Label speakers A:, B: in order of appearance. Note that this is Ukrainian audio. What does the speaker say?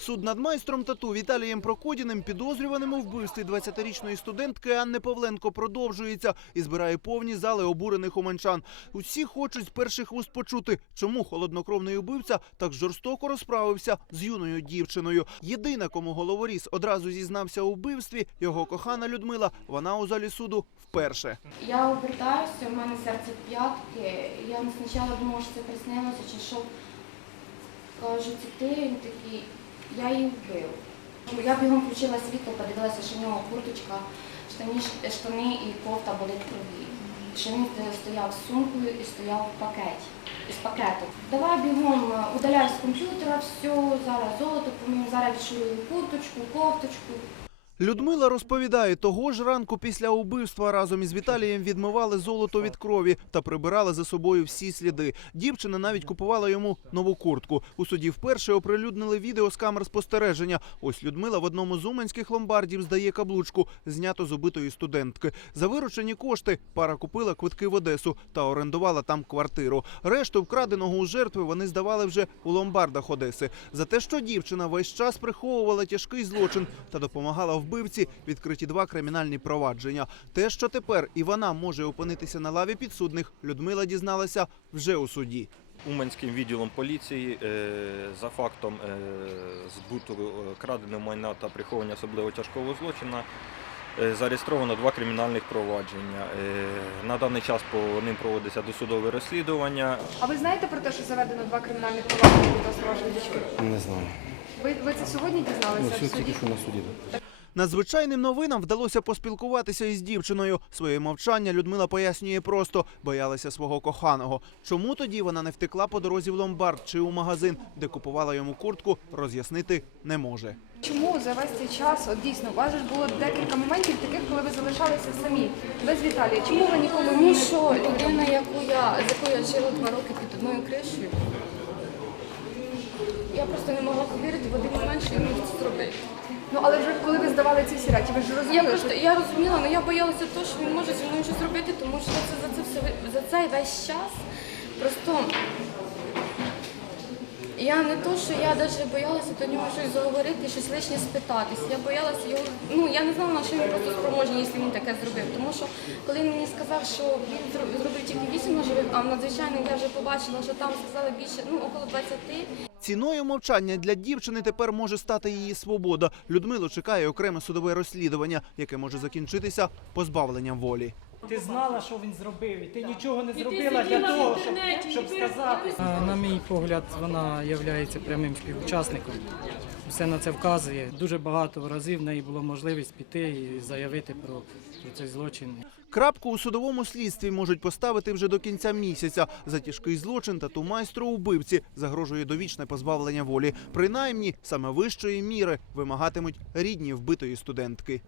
A: Суд над майстром тату Віталієм Прокодіним, підозрюваним у вбивстві 20-річної студентки Анни Павленко, продовжується і збирає повні зали обурених уманчан. Усі хочуть з перших вуст почути, чому холоднокровний убивця так жорстоко розправився з юною дівчиною. Єдина, кому головоріз одразу зізнався у вбивстві, його кохана Людмила. Вона у залі суду вперше.
B: Я обертаюся, у мене серце п'ятки. Я спочатку думала, що це приснилося чи що. Кажу, це ти він такий, я її вбив. Я бігом включила світло, подивилася, що в нього курточка, штані, штани і кофта були крові. Що він стояв з сумкою і стояв в пакеті. Із пакету. Давай бігом е, удаляй з комп'ютера, все, зараз золото, помимо, зараз відшую курточку, кофточку.
A: Людмила розповідає, того ж ранку після убивства разом із Віталієм відмивали золото від крові та прибирали за собою всі сліди. Дівчина навіть купувала йому нову куртку. У суді вперше оприлюднили відео з камер спостереження. Ось Людмила в одному з уманських ломбардів здає каблучку, знято з убитої студентки. За виручені кошти пара купила квитки в Одесу та орендувала там квартиру. Решту вкраденого у жертви вони здавали вже у ломбардах Одеси. За те, що дівчина весь час приховувала тяжкий злочин та допомагала вбивці, відкриті два кримінальні провадження. Те, що тепер і вона може опинитися на лаві підсудних, Людмила дізналася вже у суді.
C: Уманським відділом поліції е, за фактом е, збуту е, краденого майна та приховування особливо тяжкого злочина е, зареєстровано два кримінальних провадження. На даний час по ним проводиться досудове розслідування.
D: А ви знаєте про те, що заведено два кримінальних провадження відносно вашої дочки?
E: Не знаю.
D: Ви, ви це сьогодні дізналися
E: Ну,
D: в суді?
E: тільки що на суді.
A: Надзвичайним новинам вдалося поспілкуватися із дівчиною. Своє мовчання Людмила пояснює просто боялася свого коханого. Чому тоді вона не втекла по дорозі в ломбард чи у магазин, де купувала йому куртку, роз'яснити не може.
D: Чому за весь цей час, от дійсно, у вас ж було декілька моментів таких, коли ви залишалися самі, без Віталія. Чому ви ніколи
B: Тому що людина, яку я, з якою я жила два роки під одною кришею, я просто не могла повірити в один момент, що він це зробити.
D: Ну але вже коли ви здавали ці всі речі, ви ж
B: Я
D: розуміли,
B: просто
D: що
B: я розуміла, але я боялася того, що він може зі мною щось зробити, тому що це за це все за цей весь час просто. Я не то, що я навіть боялася до нього щось заговорити, щось лишнє спитатись. Я боялася його. Ну я не знала, на що він просто спроможний, якщо він таке зробив. Тому що коли він мені сказав, що він зро- зробив тільки 8 ножових, а надзвичайно я вже побачила, що там сказали більше, ну около 20.
A: Ціною мовчання для дівчини тепер може стати її свобода. Людмилу чекає окреме судове розслідування, яке може закінчитися позбавленням волі.
F: Ти знала, що він зробив, і ти нічого не зробила для того, щоб, щоб сказати.
G: На мій погляд, вона є прямим співучасником. Все на це вказує. Дуже багато разів в неї було можливість піти і заявити про, про цей злочин.
A: Крапку у судовому слідстві можуть поставити вже до кінця місяця. За тяжкий злочин тату майстру убивці загрожує довічне позбавлення волі. Принаймні, саме вищої міри вимагатимуть рідні вбитої студентки.